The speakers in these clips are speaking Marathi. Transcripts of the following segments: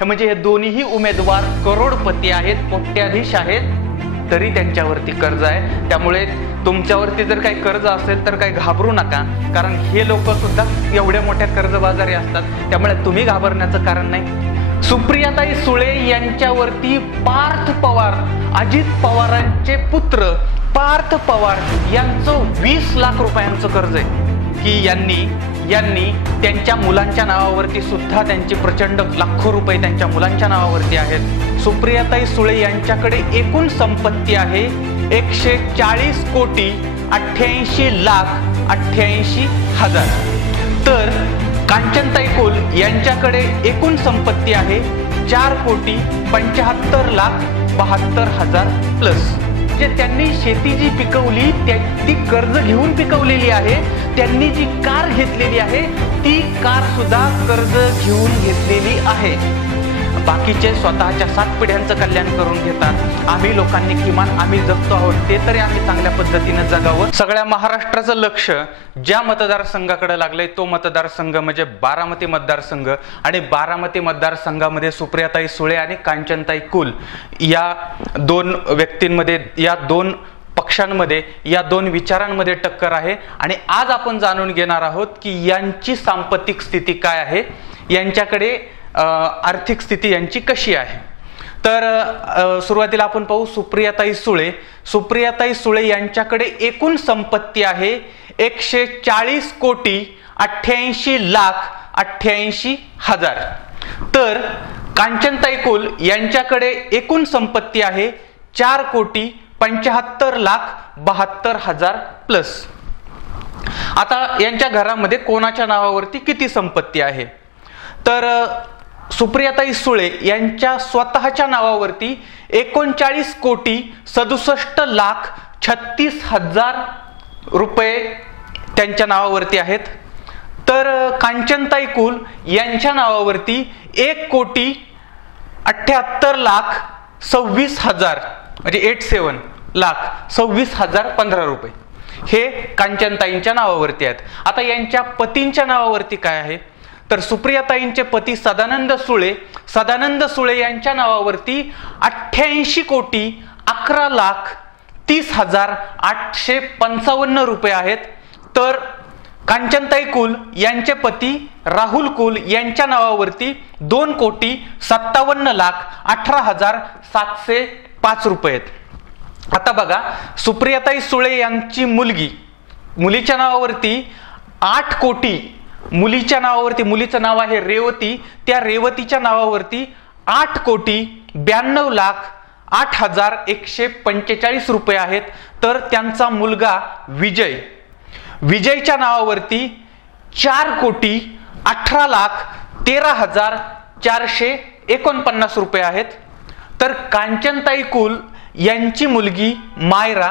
म्हणजे हे दोन्हीही उमेदवार करोडपती आहेत, कोट्याधीश आहेत, तरी त्यांच्यावरती कर्ज आहे। त्यामुळे तुमच्यावरती जर काही कर्ज असेल तर काही घाबरू नका, कारण हे लोक सुद्धा एवढ्या मोठ्या कर्जबाजारी असतात, त्यामुळे तुम्ही घाबरण्याचं कारण नाही। सुप्रियाताई सुळे यांच्यावरती पार्थ पवार, अजित पवारांचे पुत्र पार्थ पवार यांचं 20 लाख रुपयांचं कर्ज आहे की यांनी त्यांच्या मुलांच्या नावावरती सुद्धा त्यांची प्रचंड लाखो रुपये त्यांच्या मुलांच्या नावावरती आहेत। सुप्रियाताई सुळे यांच्याकडे एकूण संपत्ती आहे 140 कोटी 88 लाख 88 हजार। तर कांचनताई कुल यांच्याकडे एकूण संपत्ती आहे 4 कोटी 75 लाख 72 हजार प्लस। जे त्यांनी शेती जी पिकवली ती कर्ज घेऊन पिकवलेली आहे, त्यांनी जी कार घेतलेली आहे ती कार सुद्धा कर्ज घेऊन घेतलेली आहे। बाकीचे स्वतःच्या 7 पिढ्यांचं कल्याण करून घेतात। आम्ही लोकांनी किमान आम्ही जगतो आहोत ते तरी आम्ही चांगल्या पद्धतीने जगावं। सगळ्या महाराष्ट्राचं लक्ष ज्या मतदारसंघाकडे लागलंय तो मतदारसंघ म्हणजे बारामती मतदारसंघ, आणि बारामती मतदारसंघामध्ये सुप्रियाताई सुळे आणि कांचनताई कुल या दोन व्यक्तींमध्ये, या दोन पक्षांमध्ये, या दोन विचारांमध्ये टक्कर आहे। आणि आज आपण जाणून घेणार आहोत की यांची सांपत्तिक स्थिती काय आहे, यांच्याकडे आर्थिक स्थिती यांची कशी आहे। तर सुरुवातीला आपण पाहू सुप्रियाताई सुळे। सुप्रियाताई सुळे यांच्याकडे एकूण संपत्ती आहे 140 कोटी 88 लाख 88 हजार। तर कांचनताई कुल यांच्याकडे एकूण संपत्ती आहे 4 कोटी 75 लाख 72 हजार प्लस। आता यांच्या घरामध्ये कोणाच्या नावावरती किती संपत्ती आहे, तर सुप्रियाताई सुळे यांच्या स्वतःच्या नावावरती 39 कोटी 67 लाख 36 हजार रुपये त्यांच्या नावावरती आहेत। तर कांचनताई कुल यांच्या नावावरती 1 कोटी 78 लाख 26 हजार म्हणजे 87 लाख 26 हजार 15 रुपये हे कांचनताईंच्या नावावरती आहेत। आता यांच्या पतींच्या नावावरती काय आहे, तर सुप्रियाताईंचे पती सदानंद सुळे यांच्या नावावरती 88 कोटी 11 लाख 30 हजार 855 रुपये आहेत। तर कांचनताई कुल यांचे पती राहुल कुल यांच्या नावावरती 2 कोटी 57 लाख 18 हजार 705 रुपये आहेत। आता बघा, सुप्रियाताई सुळे यांची मुलीच्या नावावरती 8 कोटी, मुलीच्या नावावरती, मुलीचं नाव आहे रेवती, त्या रेवतीच्या नावावरती 8 कोटी 92 लाख 8 हजार 145 रुपये आहेत। तर त्यांचा मुलगा विजयच्या नावावरती 4 कोटी 18 लाख 13 हजार 449 रुपये आहेत। तर कांचनताई कुल यांची मुलगी मायरा,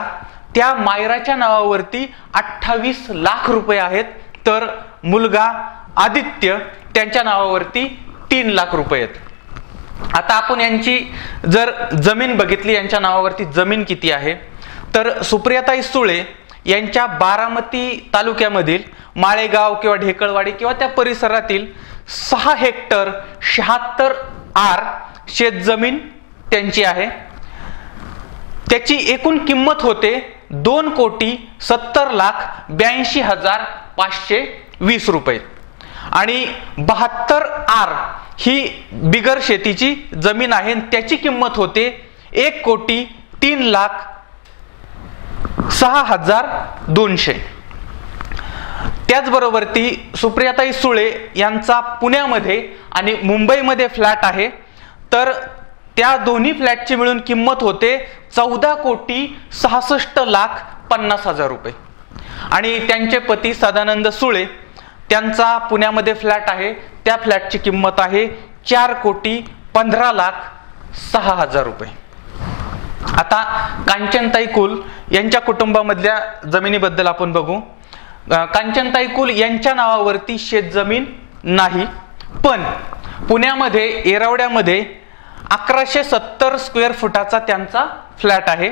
त्या मायराच्या नावावरती 28 लाख रुपये आहेत। तर मुलगा आदित्य त्यांच्या नावावरती 3 लाख रुपये आहेत। आता आपण यांची जर जमीन बघितली, यांच्या नावावरती जमीन किती आहे, तर सुप्रियाताई सुळे यांच्या बारामती तालुक्यामधील माळेगाव किंवा ढेकळवाडी किंवा त्या परिसरातील 6 हेक्टर 76 आर शेतजमीन त्यांची आहे। त्याची एकूण किंमत होते 2 कोटी 70 लाख 82 हजार 520 रुपये, आणि 72 आर ही बिगर शेतीची जमीन आहे, त्याची किंमत होते 1 कोटी 3 लाख 6 हजार 200। त्याचबरोबर ती सुप्रियाताई सुळे यांचा पुण्यामध्ये आणि मुंबईमध्ये फ्लॅट आहे। तर त्या दोन्ही फ्लॅटची मिळून किंमत होते 14 कोटी 66 लाख 50 हजार रुपये। आणि त्यांचे पती सदानंद सुळे त्यांचा पुण्यामध्ये फ्लॅट आहे, त्या फ्लॅटची किंमत आहे 4 कोटी 15 लाख 6 हजार रुपये। आता कांचनताई कुल यांच्या कुटुंबामधल्या जमिनीबद्दल आपण बघू। कांचनताई कुल यांच्या नावावरती शेतजमीन नाही, पण पुण्यामध्ये येरवड्यामध्ये 1170 स्क्वेअर फुटाचा त्यांचा फ्लॅट आहे।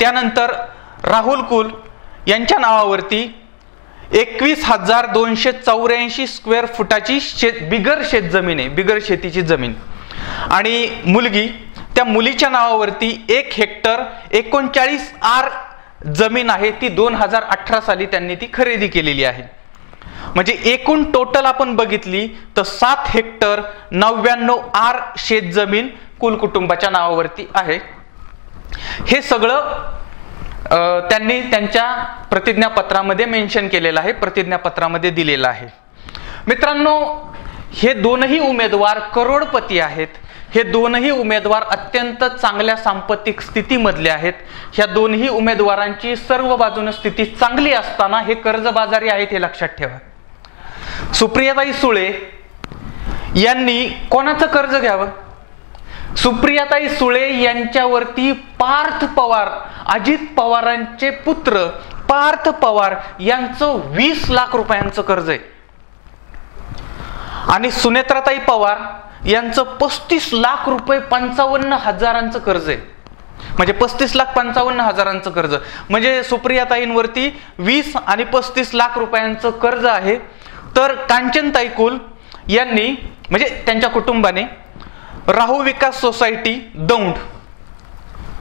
त्यानंतर राहुल कुल यांच्या नावावरती 21,284 स्क्वेअर फुटाची बिगर शेतजमीन आहे, बिगर शेतीची जमीन। आणि मुलगी, त्या मुलीच्या नावावरती 1 हेक्टर 39 आर जमीन आहे, ती 2018 साली त्यांनी ती खरेदी केलेली आहे. म्हणजे एकूण टोटल आपण बघितली तर 7 हेक्टर 99 आर शेत जमीन कुल कुटुंबाच्या नावावरती आहे. हे सगळं त्यांनी त्यांच्या प्रतिज्ञापत्रामध्ये मेन्शन केलेलं आहे, प्रतिज्ञापत्रामध्ये दिलेलं आहे. मित्रांनो, हे दोनही उमेदवार करोडपती आहेत. हे दोनही उमेदवार अत्यंत चांगल्या सांपत्तिक स्थितीमधले आहेत. ह्या दोन्ही उमेदवारांची सर्व बाजूने स्थिती चांगली असताना हे कर्जबाजारी आहेत, हे लक्षात ठेवा. सुप्रियाताई सुळे यांनी कोणाचं कर्ज घ्यावं? सुप्रियाताई सुळे यांच्यावरती पार्थ पवार, अजित पवारांचे पुत्र पार्थ पवार यांचं 20 लाख रुपयांचं कर्ज आहे. आणि सुनेत्राताई पवार यांचं 35 लाख रुपये 55 हजारांचं कर्ज आहे. म्हणजे 35 लाख 55 हजारांचं कर्ज, म्हणजे सुप्रियाताईंवरती 20 आणि 35 लाख रुपयांचं कर्ज आहे. तर कांचनताई कुल यांनी, म्हणजे त्यांच्या कुटुंबाने राहू विकास सोसायटी दौंड,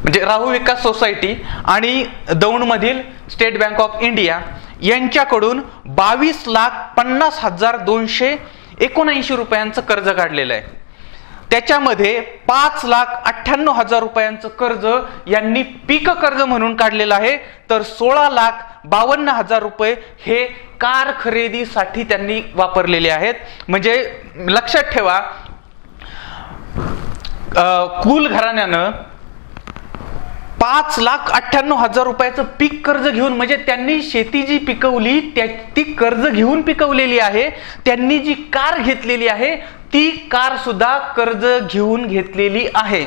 म्हणजे राहू विकास सोसायटी आणि दौंड मधील स्टेट बँक ऑफ इंडिया यांच्याकडून 22,50,279 रुपयांचं कर्ज काढलेलं आहे. त्याच्यामध्ये 5,98,000 रुपयांचं कर्ज यांनी पीक कर्ज म्हणून काढलेलं आहे. तर 16,52,000 रुपये हे कार खरेदीसाठी त्यांनी वापरलेले आहेत. म्हणजे लक्षात ठेवा, कुल घराण्यानं 5,98,000 रुपयाचं पीक कर्ज घेऊन, म्हणजे त्यांनी शेती जी पिकवली ती कर्ज घेऊन पिकवलेली आहे. त्यांनी जी कार घेतलेली आहे ती कार सुद्धा कर्ज घेऊन घेतलेली आहे.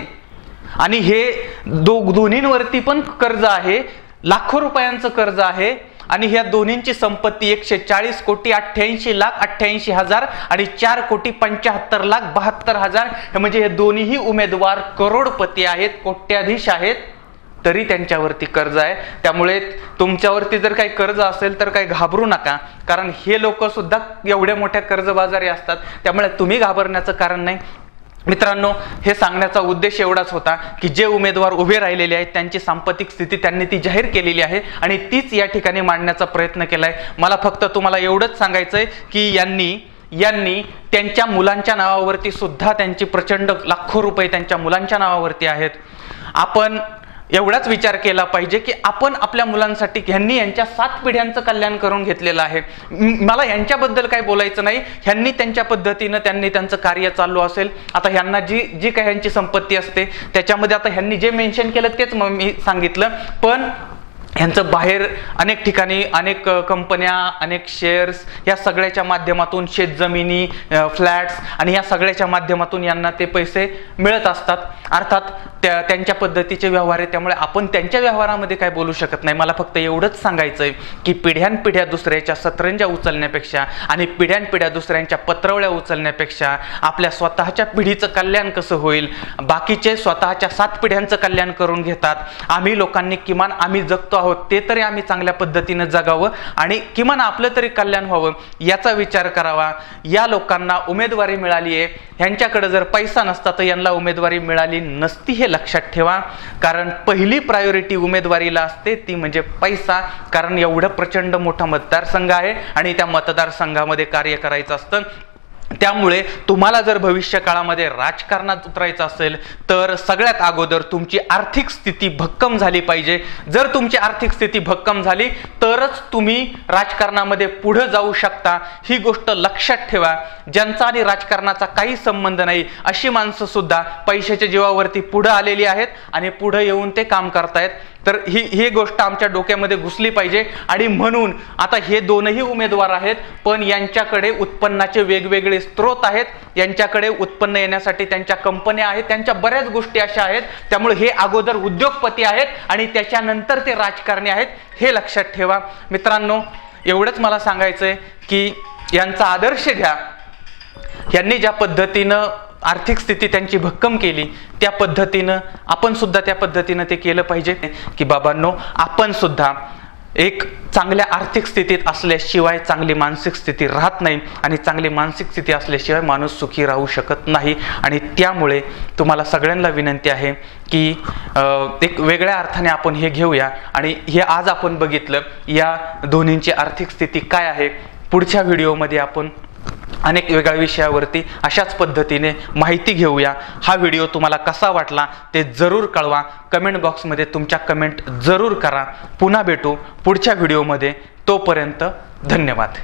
आणि हे दोन्हींवरती पण कर्ज आहे, लाखो रुपयांचं कर्ज आहे. आणि ह्या दोन्हींची संपत्ती 140,88,88,000 आणि 4,75,72,000. म्हणजे हे दोन्ही उमेदवार करोडपती आहेत, कोट्याधीश आहेत, तरी त्यांच्यावरती कर्ज आहे. त्यामुळे तुमच्यावरती जर काही कर्ज असेल तर काही घाबरू नका, कारण हे लोक सुद्धा एवढ्या मोठ्या कर्जबाजारी असतात. त्यामुळे तुम्ही घाबरण्याचं कारण नाही. मित्रांनो, हे सांगण्याचा उद्देश एवढाच होता की जे उमेदवार उभे राहिलेले आहेत त्यांची सांपत्तिक स्थिती त्यांनी ती जाहीर केलेली आहे आणि तीच या ठिकाणी मांडण्याचा प्रयत्न केलाय. मला फक्त तुम्हाला एवढंच सांगायचंय की यांनी त्यांच्या मुलांच्या नावावरती सुद्धा त्यांची प्रचंड लाखो रुपये त्यांच्या मुलांच्या नावावरती आहेत. आपण एवढाच विचार केला पाहिजे की आपण आपल्या मुलांसाठी, ह्यांनी यांच्या 7 पिढ्यांचं कल्याण करून घेतलेलं आहे. मला यांच्याबद्दल काही बोलायचं नाही. ह्यांनी त्यांच्या पद्धतीनं त्यांनी त्यांचं कार्य चालू असेल. आता ह्यांना जी काही ह्यांची संपत्ती असते त्याच्यामध्ये आता ह्यांनी जे मेन्शन केलं तेच मी सांगितलं. पण ह्यांचं बाहेर अनेक ठिकाणी अनेक कंपन्या, अनेक शेअर्स, या सगळ्याच्या माध्यमातून शेतजमिनी, फ्लॅट्स आणि या सगळ्याच्या माध्यमातून यांना ते पैसे मिळत असतात. अर्थात त्यांच्या पद्धतीचे व्यवहार आहे, त्यामुळे आपण त्यांच्या व्यवहारामध्ये काय बोलू शकत नाही. मला फक्त एवढंच सांगायचंय की पिढ्यानपिढ्या दुसऱ्याच्या सतरंजा उचलण्यापेक्षा आणि पिढ्यानपिढ्या दुसऱ्यांच्या पत्रवळ्या उचलण्यापेक्षा आपल्या स्वतःच्या पिढीचं कल्याण कसं होईल, बाकीचे स्वतःच्या 7 पिढ्यांचं कल्याण करून घेतात. आम्ही लोकांनी किमान आम्ही जगतो आहोत ते तरी आम्ही चांगल्या पद्धतीने जगावं आणि किमान आपलं तरी कल्याण व्हावं याचा विचार करावा. या लोकांना उमेदवारी मिळाली आहे, ह्यांच्याकडे जर पैसा नसता तर यांना उमेदवारी मिळाली नसती, हे लक्षात ठेवा. कारण पहिली प्रायोरिटी उमेदवारीला असते ती म्हणजे पैसा. कारण एवढं प्रचंड मोठा मतदारसंघ आहे आणि त्या मतदारसंघामध्ये कार्य करायचं असतं. त्यामुळे तुम्हाला जर भविष्य काळामध्ये राजकारणात उतरायचं असेल तर सगळ्यात अगोदर तुमची आर्थिक स्थिती भक्कम झाली पाहिजे. जर तुमची आर्थिक स्थिती भक्कम झाली तरच तुम्ही राजकारणामध्ये पुढे जाऊ शकता. ही गोष्ट लक्षात ठेवा. ज्यांचा आणि राजकारणाचा काही संबंध नाही अशी माणसं सुद्धा पैशाच्या जीवावरती पुढे आलेली आहेत आणि पुढे येऊन ते काम करतायत. तर ही गोष्ट आमच्या डोक्यामध्ये घुसली पाहिजे. आणि म्हणून आता हे दोनही उमेदवार आहेत, पण यांच्याकडे उत्पन्नाचे वेगवेगळे स्रोत आहेत, यांच्याकडे उत्पन्न येण्यासाठी त्यांच्या कंपन्या आहेत, त्यांच्या बऱ्याच गोष्टी अशा आहेत. त्यामुळे हे अगोदर उद्योगपती आहेत आणि त्याच्यानंतर ते राजकारणी आहेत, हे लक्षात ठेवा. मित्रांनो, एवढंच मला सांगायचंय की यांचा आदर्श घ्या. यांनी ज्या पद्धतीनं आर्थिक स्थिती त्यांची भक्कम केली त्या पद्धतीनं आपण सुद्धा त्या पद्धतीनं ते केलं पाहिजे की बाबांनो, आपण सुद्धा एक चांगल्या आर्थिक स्थितीत असल्याशिवाय चांगली मानसिक स्थिती राहत नाही आणि चांगली मानसिक स्थिती असल्याशिवाय माणूस सुखी राहू शकत नाही। आणि त्यामुळे तुम्हाला सगळ्यांना विनंती आहे की एक वेगळ्या अर्थाने आपण हे घेऊया आणि हे आज आपण बघितलं या दोन्हींची आर्थिक स्थिती काय आहे। पुढच्या व्हिडिओमध्ये आपण अनेक वेगळ्या विषयावरती अशाच पद्धतीने माहिती घेऊया। हा व्हिडिओ तुम्हाला कसा वाटला ते जरूर कळवा, कमेंट बॉक्समध्ये तुमच्या कमेंट जरूर करा। पुन्हा भेटू पुढच्या व्हिडिओमध्ये, तोपर्यंत धन्यवाद।